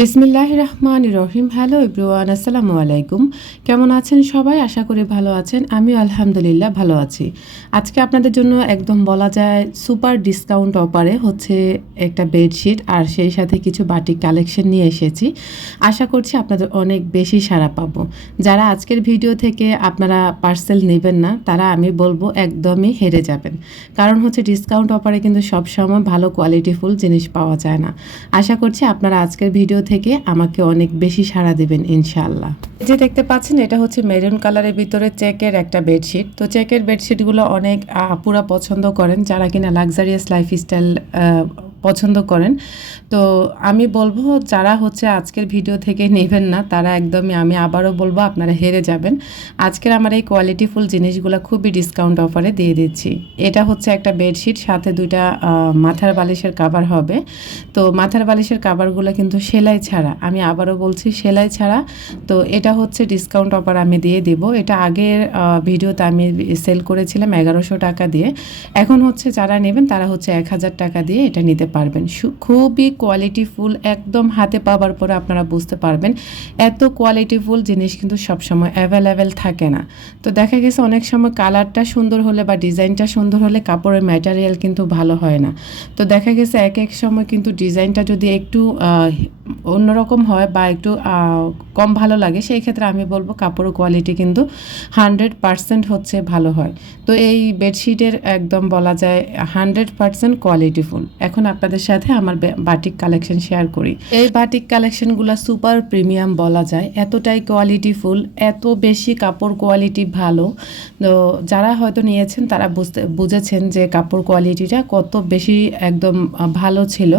বিসমিল্লাহ রহমান রহিম হ্যালো ইব্রুয়ান আসসালামু আলাইকুম। কেমন আছেন সবাই? আশা করি ভালো আছেন। আমি আলহামদুলিল্লাহ ভালো আছি। আজকে আপনাদের জন্য একদম বলা যায় সুপার ডিসকাউন্ট অফারে হচ্ছে একটা বেডশিট আর সেই সাথে কিছু বাটিক কালেকশন নিয়ে এসেছি। আশা করছি আপনাদের অনেক বেশি সাড়া পাবো। যারা আজকের ভিডিও থেকে আপনারা পার্সেল নেবেন না, তারা আমি বলব একদমই হেরে যাবেন। কারণ হচ্ছে ডিসকাউন্ট অফারে কিন্তু সবসময় ভালো কোয়ালিটিফুল জিনিস পাওয়া যায় না। আশা করছি আপনারা আজকের ভিডিও থেকে আমাকে অনেক বেশি সাড়া দেবেন, ইনশাআল্লাহ। এই যে দেখতে পাচ্ছেন, এটা হচ্ছে মেরুন কালারের ভিতরে চেকের একটা বেডশিট। তো চেকের বেডশিটগুলো অনেক আপুরা পছন্দ করেন, যারা কিনা লাক্সারিয়াস লাইফস্টাইল পছন্দ করেন। তো আমি বলব যারা হচ্ছে আজকের ভিডিও থেকে নেবেন না, তারা একদমই আমি আবারও বলব আপনারা হেরে যাবেন। আজকের আমার এই কোয়ালিটিফুল জিনিসগুলো খুবই ডিসকাউন্ট অফারে দিয়ে দিচ্ছি। এটা হচ্ছে একটা বেডশিট সাথে দুইটা মাথার বালিশের কাভার হবে। তো মাথার বালিশের কাভারগুলো কিন্তু সেলাই ছাড়া, আমি আবারও বলছি সেলাই ছাড়া। তো এটা হচ্ছে ডিসকাউন্ট অফার আমি দিয়ে দেব। এটা আগের ভিডিওতে আমি সেল করেছিলাম এগারোশো টাকা দিয়ে। এখন হচ্ছে যারা নেবেন তারা হচ্ছে এক হাজার টাকা দিয়ে এটা নিতে পারবেন। খুবই কোয়ালিটিফুল একদম হাতে পাওয়ার পরে আপনারা বুঝতে পারবেন এত কোয়ালিটিফুল জিনিস কিন্তু সবসময় অ্যাভেলেবেল থাকে না। তো দেখা গেছে অনেক সময় কালারটা সুন্দর হলে বা ডিজাইনটা সুন্দর হলে কাপড়ের ম্যাটেরিয়াল কিন্তু ভালো হয় না। তো দেখা গেছে এক এক সময় কিন্তু ডিজাইনটা যদি একটু অন্যরকম হয় বা একটু কম ভালো লাগে, সেই ক্ষেত্রে আমি বলব কাপড়ের কোয়ালিটি কিন্তু হান্ড্রেড পারসেন্ট হচ্ছে ভালো হয়। তো এই বেডশিটের একদম বলা যায় হান্ড্রেড পারসেন্ট কোয়ালিটিফুল এখন আপনাদের সাথে আমার বাটিক কালেকশন শেয়ার করি। এই বাটিক কালেকশনগুলো সুপার প্রিমিয়াম বলা যায়, এতটাই কোয়ালিটিফুল এত বেশি কাপড় কোয়ালিটি ভালো। তো যারা হয়তো নিয়েছেন, তারা বুঝতে, বুঝেছেন যে কাপড় কোয়ালিটিটা কত বেশি একদম ভালো ছিল।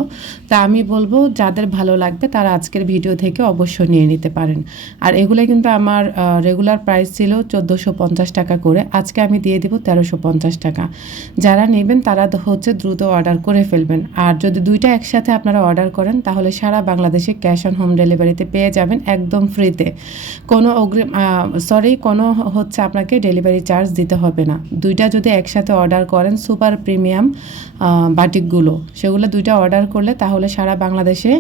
তা আমি বলব, যাদের ভালো লাগবে তারা আজকের ভিডিও থেকে অবশ্যই নিয়ে নিতে পারেন। আর এগুলো কিন্তু আমার রেগুলার প্রাইস ছিল চোদ্দোশো পঞ্চাশ টাকা করে। আজকে আমি দিয়ে দেবো তেরোশো পঞ্চাশ টাকা। যারা নেবেন তারা হচ্ছে দ্রুত অর্ডার করে ফেলবেন। আর যদি দুইটা একসাথে আপনারা অর্ডার করেন, তাহলে সারা বাংলাদেশে ক্যাশ অন হোম ডেলিভারিতে পেয়ে যাবেন একদম ফ্রিতে কোনো অগ্রিম সরি কোনো হচ্ছে আপনাকে ডেলিভারি চার্জ দিতে হবে না। দুইটা যদি একসাথে অর্ডার করেন সুপার প্রিমিয়াম বাটিকগুলো, সেগুলো দুইটা অর্ডার করলে তাহলে সারা বাংলাদেশে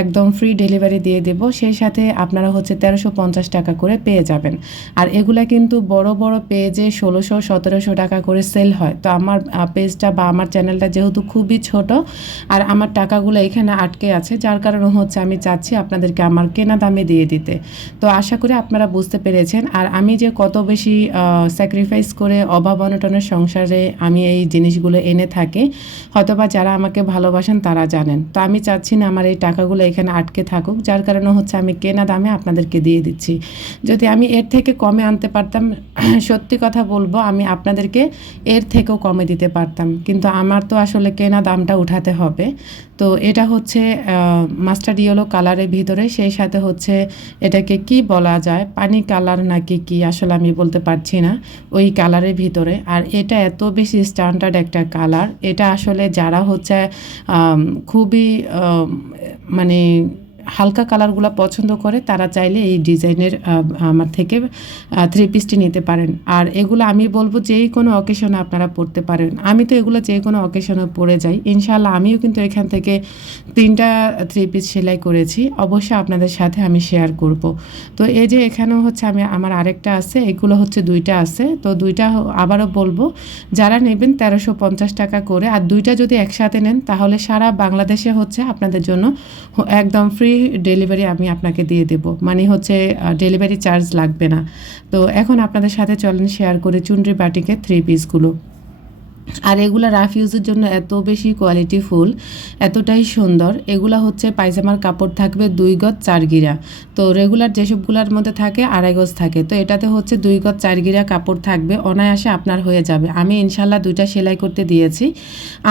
একদম ফ্রি ডেলিভারি দিয়ে দেব। সেই সাথে আপনারা হচ্ছে তেরোশো পঞ্চাশ টাকা করে পেয়ে যাবেন। আর এগুলা কিন্তু বড় বড় পেজে ষোলোশো, সতেরোশো টাকা করে সেল হয়। তো আমার পেজটা বা আমার চ্যানেলটা যেহেতু খুবই ছোট, আর আমার টাকাগুলো এখানে আটকে আছে, যার কারণে হচ্ছে আমি চাচ্ছি আপনাদেরকে আমার কেনা দামে দিয়ে দিতে। তো আশা করি আপনারা বুঝতে পেরেছেন। আর আমি যে কত বেশি স্যাক্রিফাইস করে অভাব অনটনের সংসারে আমি এই জিনিসগুলো এনে থাকি, হয়তোবা যারা আমাকে ভালোবাসেন তারা জানেন। তো আমি চাচ্ছি না আমার এই টাকাগুলো এখানে আটকে থাকুক, যার কারণে হচ্ছে আমি কেনা দামে আপনাদেরকে দিয়ে দিচ্ছি। যদি আমি এর থেকে কমে আনতে পারতাম, সত্যি কথা বলব, আমি আপনাদেরকে এর থেকেও কমে দিতে পারতাম। কিন্তু আমার তো আসলে কেনা দামটা উঠাতে হবে। তো এটা হচ্ছে মাস্টার্ড ইয়েলো কালারের ভিতরে, সেই সাথে হচ্ছে এটাকে কি বলা যায়, পানি কালার নাকি কি আসলে আমি বলতে পারছি না, ওই কালারের ভিতরে। আর এটা এত বেশি স্ট্যান্ডার্ড একটা কালার, এটা আসলে যারা হচ্ছে খুবই মানে হালকা কালারগুলো পছন্দ করে, তারা চাইলে এই ডিজাইনের আমার থেকে থ্রি পিসটি নিতে পারেন। আর এগুলো আমি বলব যেই কোনো অকেশনে আপনারা পড়তে পারেন। আমি তো এগুলো যে কোনো অকেশনে পরে যাই। ইনশাল্লাহ আমিও কিন্তু এখান থেকে তিনটা থ্রি পিস সেলাই করেছি। অবশ্যই আপনাদের সাথে আমি শেয়ার করব। তো এই যে এখানেও হচ্ছে আমি, আমার আরেকটা আছে, এগুলো হচ্ছে দুইটা আছে। তো দুইটা আবারও বলব, যারা নেবেন তেরোশো পঞ্চাশ টাকা করে, আর দুইটা যদি একসাথে নেন, তাহলে সারা বাংলাদেশে হচ্ছে আপনাদের জন্য একদম ফ্রি ডেলিভারি আমি আপনাকে দিয়ে দেব। মানে হচ্ছে ডেলিভারি চার্জ লাগবে না। তো এখন আপনাদের সাথে চলেন শেয়ার করে চুনরি বাটিকে থ্রি পিসগুলো আর এগুলো রাফ ইউজের জন্য এত বেশি কোয়ালিটি ফুল, এতটাই সুন্দর। এগুলা হচ্ছে পায়জামার কাপড় থাকবে দুই গজ চার গিরা। তো রেগুলার যেসবগুলোর মধ্যে থাকে আড়াই গজ থাকে। তো এটাতে হচ্ছে দুই গজ চার গিরা কাপড় থাকবে, অনায়াসে আপনার হয়ে যাবে। আমি ইনশাল্লাহ দুইটা সেলাই করতে দিয়েছি।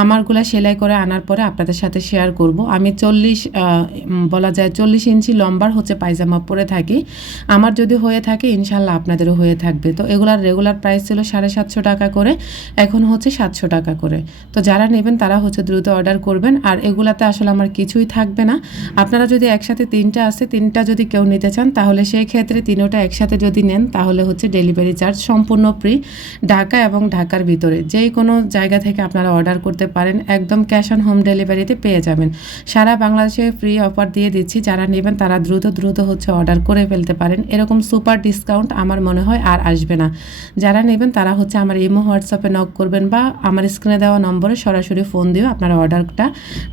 আমারগুলা সেলাই করে আনার পরে আপনাদের সাথে শেয়ার করব। আমি চল্লিশ বলা যায় চল্লিশ ইঞ্চি লম্বার হচ্ছে পায়জামা পরে থাকি। আমার যদি হয়ে থাকে ইনশাল্লাহ আপনাদেরও হয়ে থাকবে। তো এগুলার রেগুলার প্রাইস ছিল সাড়ে সাতশো টাকা করে। এখন হচ্ছে সাতশো টাকা করে। তো যারা নেবেন তারা হচ্ছে দ্রুত অর্ডার করবেন। আর এগুলাতে আসলে আমার কিছুই থাকবে না। আপনারা যদি একসাথে তিনটা আসে তিনটা যদি কেউ নিতে চান, তাহলে সেই ক্ষেত্রে তিনোটা একসাথে যদি নেন, তাহলে হচ্ছে ডেলিভারি চার্জ সম্পূর্ণ ফ্রি ঢাকা এবং ঢাকার ভিতরে। যেই কোনো জায়গা থেকে আপনারা অর্ডার করতে পারেন, একদম ক্যাশ অন হোম ডেলিভারিতে পেয়ে যাবেন। সারা বাংলাদেশে ফ্রি অফার দিয়ে দিচ্ছি। যারা নেবেন তারা দ্রুত দ্রুত হচ্ছে অর্ডার করে ফেলতে পারেন। এরকম সুপার ডিসকাউন্ট আমার মনে হয় আর আসবে না। যারা নেবেন তারা হচ্ছে আমার ইমো, হোয়াটসঅ্যাপে নক করবেন বা আমার স্ক্রিনে দেওয়া নম্বরে সরাসরি ফোন দিয়েও আপনারা অর্ডারটা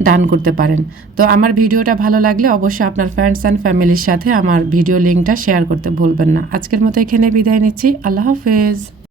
ডান করতে পারেন। তো আমার ভিডিওটা ভালো লাগলে অবশ্যই আপনার ফ্রেন্ডস অ্যান্ড ফ্যামিলির সাথে আমার ভিডিও লিঙ্কটা শেয়ার করতে ভুলবেন না। আজকের মতো এখানে বিদায় নিচ্ছি। আল্লাহ হাফেজ।